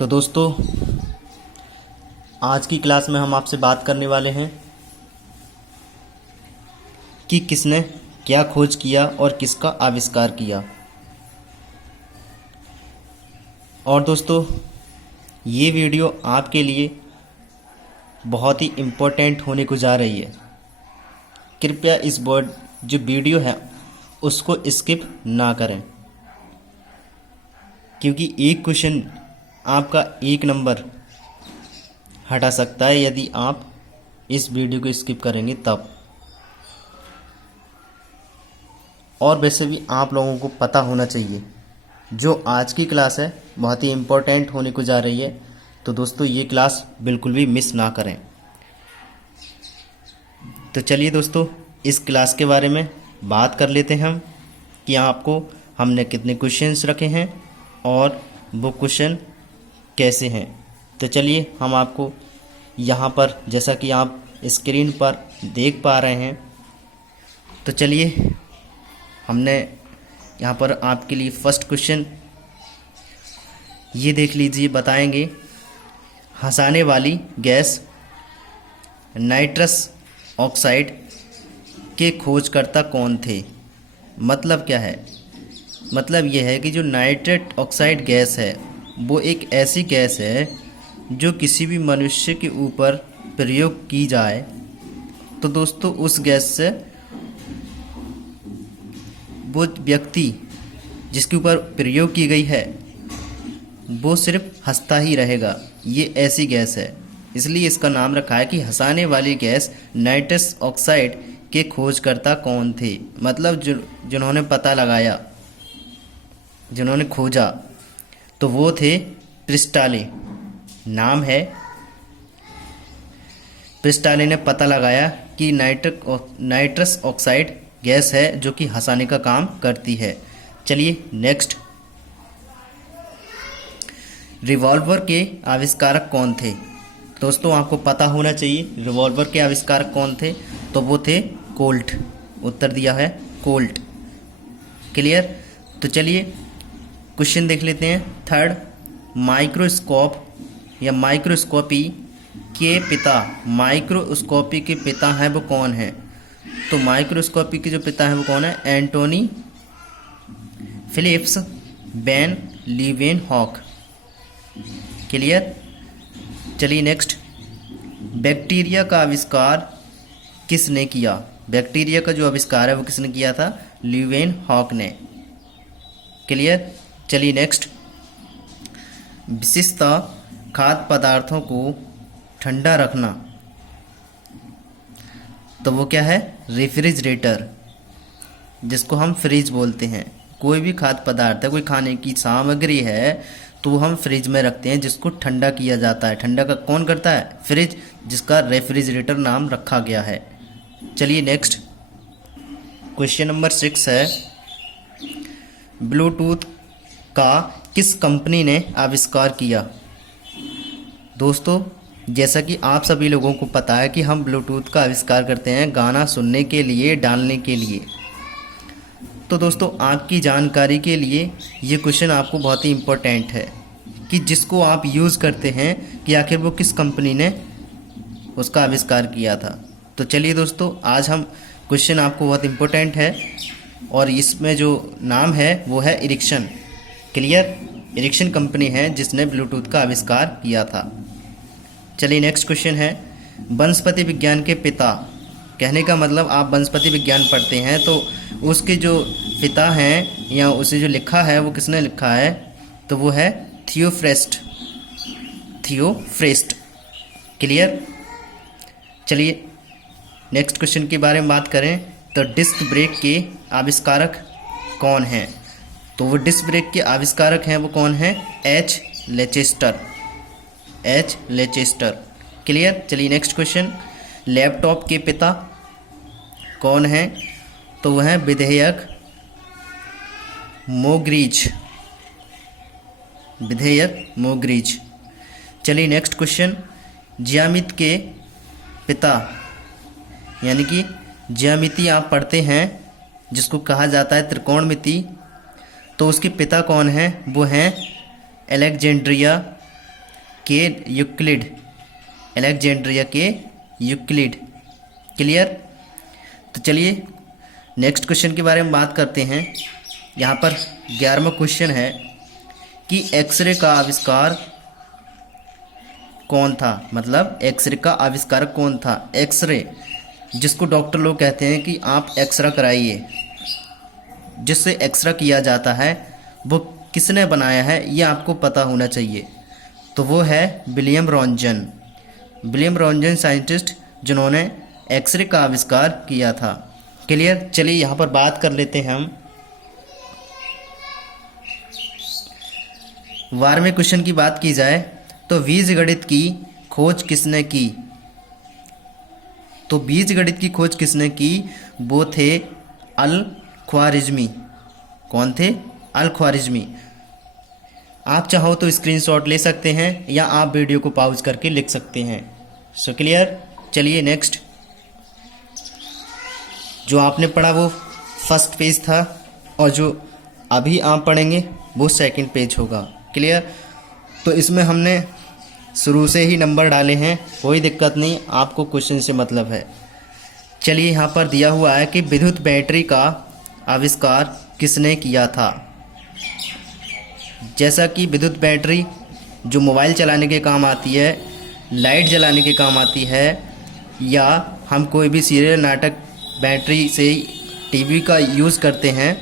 तो दोस्तों, आज की क्लास में हम आपसे बात करने वाले हैं कि किसने क्या खोज किया और किसका आविष्कार किया। और दोस्तों, ये वीडियो आपके लिए बहुत ही इम्पोर्टेंट होने को जा रही है। कृपया इस बोर्ड जो वीडियो है उसको स्किप ना करें, क्योंकि एक क्वेश्चन आपका 1 नंबर हटा सकता है यदि आप इस वीडियो को स्किप करेंगे तब। और वैसे भी आप लोगों को पता होना चाहिए जो आज की क्लास है बहुत ही इम्पोर्टेंट होने को जा रही है। तो दोस्तों, ये क्लास बिल्कुल भी मिस ना करें। तो चलिए दोस्तों, इस क्लास के बारे में बात कर लेते हैं हम कि आपको हमने कितने क्वेश्चंस रखे हैं और वो क्वेश्चन कैसे हैं। तो चलिए हम आपको यहाँ पर, जैसा कि आप स्क्रीन पर देख पा रहे हैं, तो चलिए हमने यहाँ पर आपके लिए फर्स्ट क्वेश्चन ये देख लीजिए। बताएंगे हंसाने वाली गैस नाइट्रस ऑक्साइड के खोजकर्ता कौन थे। मतलब क्या है? मतलब यह है कि जो नाइट्रेट ऑक्साइड गैस है वो एक ऐसी गैस है जो किसी भी मनुष्य के ऊपर प्रयोग की जाए तो दोस्तों उस गैस से वो व्यक्ति जिसके ऊपर प्रयोग की गई है वो सिर्फ हंसता ही रहेगा। ये ऐसी गैस है, इसलिए इसका नाम रखा है कि हंसाने वाली गैस नाइट्रस ऑक्साइड के खोजकर्ता कौन थे। मतलब जिन्होंने पता लगाया, जिन्होंने खोजा, तो वो थे प्रिस्टाले। नाम है प्रिस्टाले ने पता लगाया कि नाइट्रस ऑक्साइड गैस है जो कि हंसाने का काम करती है। चलिए नेक्स्ट, रिवॉल्वर के आविष्कारक कौन थे। दोस्तों, आपको पता होना चाहिए रिवॉल्वर के आविष्कारक कौन थे। तो वो थे कोल्ट। उत्तर दिया है कोल्ट। क्लियर। तो चलिए क्वेश्चन देख लेते हैं। थर्ड, माइक्रोस्कोप या माइक्रोस्कोपी के पिता, माइक्रोस्कोपी के पिता हैं वो कौन है। तो माइक्रोस्कोपी के जो पिता हैं वो कौन है? Antonie Philips van Leeuwenhoek. Clear. चलिए नेक्स्ट, बैक्टीरिया का आविष्कार किसने किया। बैक्टीरिया का जो आविष्कार है वो किसने किया था? लीवेनहॉक ने। क्लियर। चलिए नेक्स्ट, विशेषता खाद्य पदार्थों को ठंडा रखना, तो वो क्या है? रेफ्रिजरेटर, जिसको हम फ्रिज बोलते हैं। कोई भी खाद्य पदार्थ है, कोई खाने की सामग्री है, तो हम फ्रिज में रखते हैं जिसको ठंडा किया जाता है। ठंडा का कौन करता है? फ्रिज, जिसका रेफ्रिजरेटर नाम रखा गया है। चलिए नेक्स्ट, क्वेश्चन नंबर 6 है, ब्लूटूथ का किस कंपनी ने आविष्कार किया। दोस्तों, जैसा कि आप सभी लोगों को पता है कि हम ब्लूटूथ का आविष्कार करते हैं गाना सुनने के लिए, डालने के लिए। तो दोस्तों, आपकी जानकारी के लिए ये क्वेश्चन आपको बहुत ही इम्पोर्टेंट है कि जिसको आप यूज़ करते हैं कि आखिर वो किस कंपनी ने उसका आविष्कार किया था। तो चलिए दोस्तों, आज हम क्वेश्चन आपको बहुत इम्पोर्टेंट है और इसमें जो नाम है वो है इरिक्सन। क्लियर। इरिक्सन कंपनी है जिसने ब्लूटूथ का आविष्कार किया था। चलिए नेक्स्ट क्वेश्चन है, वनस्पति विज्ञान के पिता। कहने का मतलब आप वनस्पति विज्ञान पढ़ते हैं तो उसके जो पिता हैं या उसे जो लिखा है वो किसने लिखा है? तो वो है थियोफ्रेस्ट। क्लियर। चलिए नेक्स्ट क्वेश्चन के बारे में बात करें तो डिस्क ब्रेक के आविष्कारक कौन हैं। तो वो डिस्क ब्रेक के आविष्कारक हैं वो कौन हैं? H Leicester. क्लियर। चलिए नेक्स्ट क्वेश्चन, लैपटॉप के पिता कौन हैं। तो वह हैं विधेयक मोग्रीज। चलिए नेक्स्ट क्वेश्चन, ज्यामिति के पिता, यानी कि ज्यामिति आप पढ़ते हैं जिसको कहा जाता है त्रिकोणमिति, तो उसके पिता कौन हैं? वो हैं अलेक्जेंड्रिया के यूक्लिड, अलेक्जेंड्रिया के यूक्लिड। क्लियर। तो चलिए नेक्स्ट क्वेश्चन के बारे में बात करते हैं। यहाँ पर 11वां क्वेश्चन है कि एक्सरे का आविष्कार कौन था, मतलब एक्सरे का आविष्कारक कौन था। एक्सरे जिसको डॉक्टर लोग कहते हैं कि आप एक्सरा कराइए, जिससे एक्सरा किया जाता है, वो किसने बनाया है ये आपको पता होना चाहिए। तो वो है विलियम रॉन्जन। विलियम रॉन्जन साइंटिस्ट जिन्होंने एक्सरे का आविष्कार किया था। क्लियर। चलिए यहाँ पर बात कर लेते हैं हम 12वें क्वेश्चन की बात की जाए तो बीजगणित की खोज किसने की। तो बीजगणित की खोज किसने की, वो थे अल ख्वारिज़मी। कौन थे, अल ख्वारिज़मी। आप चाहो तो स्क्रीनशॉट ले सकते हैं या आप वीडियो को पॉज करके लिख सकते हैं। So clear. चलिए नेक्स्ट, जो आपने पढ़ा वो फर्स्ट पेज था और जो अभी आप पढ़ेंगे वो सेकंड पेज होगा। क्लियर। तो इसमें हमने शुरू से ही नंबर डाले हैं, कोई दिक्कत नहीं, आपको क्वेश्चन से मतलब है। चलिए यहाँ पर दिया हुआ है कि विद्युत बैटरी का आविष्कार किसने किया था। जैसा कि विद्युत बैटरी जो मोबाइल चलाने के काम आती है, लाइट जलाने के काम आती है, या हम कोई भी सीरियल नाटक बैटरी से टीवी का यूज़ करते हैं,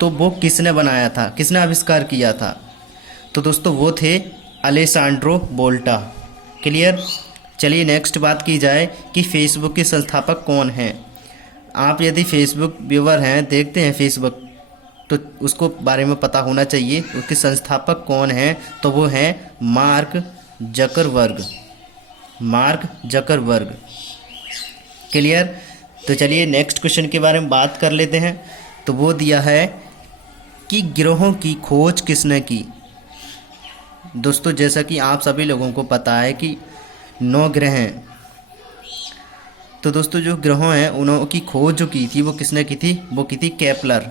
तो वो किसने बनाया था, किसने आविष्कार किया था। तो दोस्तों वो थे अलेसांड्रो वोल्टा। क्लियर। चलिए नेक्स्ट बात की जाए कि फेसबुक के संस्थापक कौन हैं। आप यदि फेसबुक व्यूवर हैं, देखते हैं फेसबुक, तो उसको बारे में पता होना चाहिए उसके संस्थापक कौन हैं। तो वो हैं mark Zuckerberg. Mark Zuckerberg. Clear. तो चलिए नेक्स्ट क्वेश्चन के बारे में बात कर लेते हैं। तो वो दिया है कि ग्रहों की खोज किसने की। दोस्तों जैसा कि आप सभी लोगों को पता है कि 9 ग्रह हैं। तो दोस्तों जो ग्रहों हैं उनकी खोज जो की थी वो किसने की थी, वो की थी केपलर।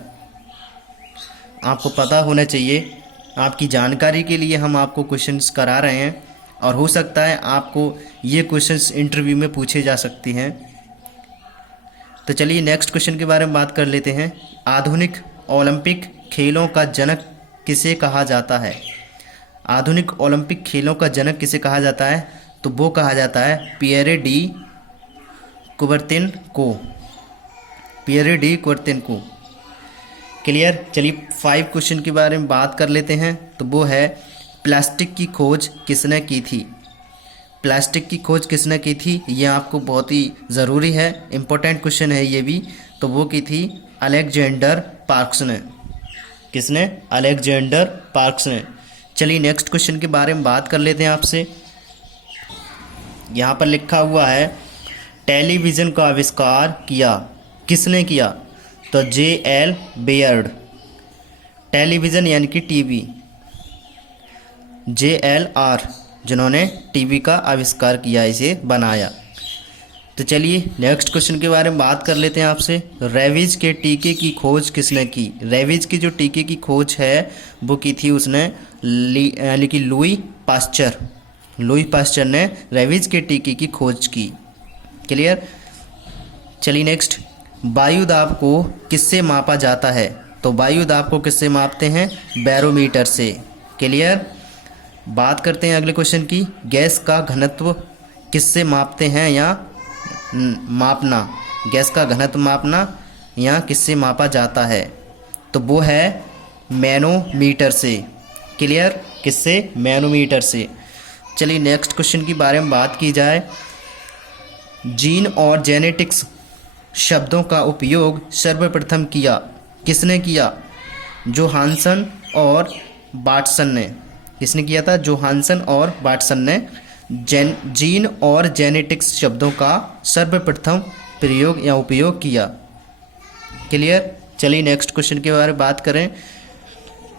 आपको पता होना चाहिए, आपकी जानकारी के लिए हम आपको क्वेश्चंस करा रहे हैं और हो सकता है आपको ये क्वेश्चंस इंटरव्यू में पूछे जा सकते हैं। तो चलिए नेक्स्ट क्वेश्चन के बारे में बात कर लेते हैं। आधुनिक ओलंपिक खेलों का जनक किसे कहा जाता है। आधुनिक ओलंपिक खेलों का जनक किसे कहा जाता है, तो वो कहा जाता है पियरे डी कुबर्तिन को। पियरे डी कुबर्तिन को। क्लियर। चलिए 5 क्वेश्चन के बारे में बात कर लेते हैं। तो वो है प्लास्टिक की खोज किसने की थी। प्लास्टिक की खोज किसने की थी, ये आपको बहुत ही ज़रूरी है, इम्पोर्टेंट क्वेश्चन है ये भी। तो वो की थी अलेक्जेंडर पार्क्स ने। किसने, अलेक्जेंडर पार्क्स ने। चलिए नेक्स्ट क्वेश्चन के बारे में बात कर लेते हैं आपसे। यहाँ पर लिखा हुआ है टेलीविज़न का आविष्कार किया किसने किया, तो J.L. बेयर्ड। टेलीविज़न यानी कि टीवी, JLR जिन्होंने टीवी का आविष्कार किया, इसे बनाया। तो चलिए नेक्स्ट क्वेश्चन के बारे में बात कर लेते हैं आपसे। रेबीज के टीके की खोज किसने की। रेबीज की जो टीके की खोज है वो की थी उसने यानी कि लुई पास्चर। लुई पास्चर ने रेबीज के टीके की खोज की। क्लियर। चलिए नेक्स्ट, वायु दाब को किससे मापा जाता है। तो वायु दाब को किससे मापते हैं, बैरोमीटर से। क्लियर। बात करते हैं अगले क्वेश्चन की। गैस का घनत्व किससे मापते हैं या मापना, गैस का घनत्व मापना या किससे मापा जाता है, तो वो है मैनोमीटर से। क्लियर। किससे, मैनोमीटर से। चलिए नेक्स्ट क्वेश्चन की बारे में बात की जाए। जीन और जेनेटिक्स शब्दों का उपयोग सर्वप्रथम किया किसने किया, जोहानसन और वाटसन ने। किसने किया था, जोहानसन और वाटसन ने जीन और जेनेटिक्स शब्दों का सर्वप्रथम प्रयोग या उपयोग किया। क्लियर। चलिए नेक्स्ट क्वेश्चन के बारे में बात करें।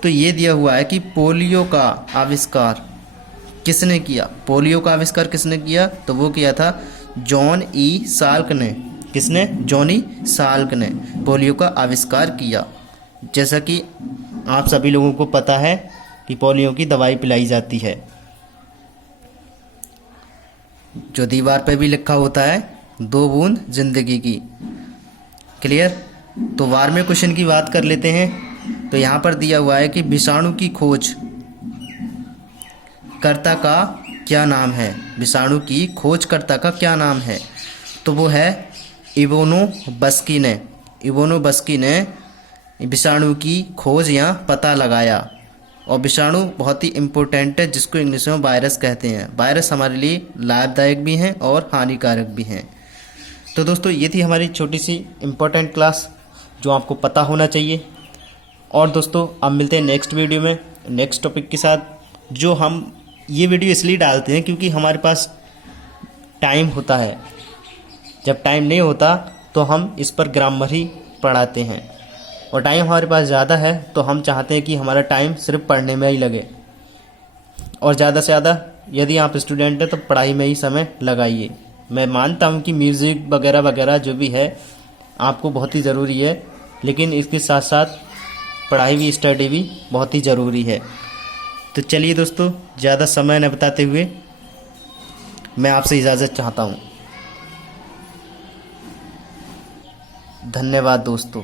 तो ये दिया हुआ है कि पोलियो का आविष्कार किसने किया। पोलियो का आविष्कार किसने किया, तो वो किया था जॉन ई साल्क ने। किसने, जॉनी साल्क ने पोलियो का आविष्कार किया। जैसा कि आप सभी लोगों को पता है कि पोलियो की दवाई पिलाई जाती है। जो दीवार पे भी लिखा होता है, 2 बूंद जिंदगी की। क्लियर। तो 12वें क्वेश्चन की बात कर लेते हैं। तो यहाँ पर दिया हुआ है कि विषाणु की खोज कर्ता का क्या नाम है। विषाणु की खोजकर्ता का क्या नाम है। तो वो है इवोनो बस्की ने। इवोनो बस्की ने विषाणु की खोज या पता लगाया। और विषाणु बहुत ही इम्पोर्टेंट है, जिसको इंग्लिश में वायरस कहते हैं। वायरस हमारे लिए लाभदायक भी हैं और हानिकारक भी हैं। तो दोस्तों ये थी हमारी छोटी सी इम्पोर्टेंट क्लास जो आपको पता होना चाहिए। और दोस्तों अब मिलते हैं नेक्स्ट वीडियो में नेक्स्ट टॉपिक के साथ। जो हम ये वीडियो इसलिए डालते हैं क्योंकि हमारे पास टाइम होता है। जब टाइम नहीं होता तो हम इस पर ग्रामर ही पढ़ाते हैं, और टाइम हमारे पास ज़्यादा है तो हम चाहते हैं कि हमारा टाइम सिर्फ पढ़ने में ही लगे। और ज़्यादा से ज़्यादा यदि आप स्टूडेंट हैं तो पढ़ाई में ही समय लगाइए। मैं मानता हूँ कि म्यूज़िक वगैरह वगैरह जो भी है आपको बहुत ही ज़रूरी है, लेकिन इसके साथ साथ पढ़ाई भी, स्टडी भी बहुत ही ज़रूरी है। तो चलिए दोस्तों, ज़्यादा समय न बताते हुए मैं आपसे इजाज़त चाहता हूँ। धन्यवाद दोस्तों।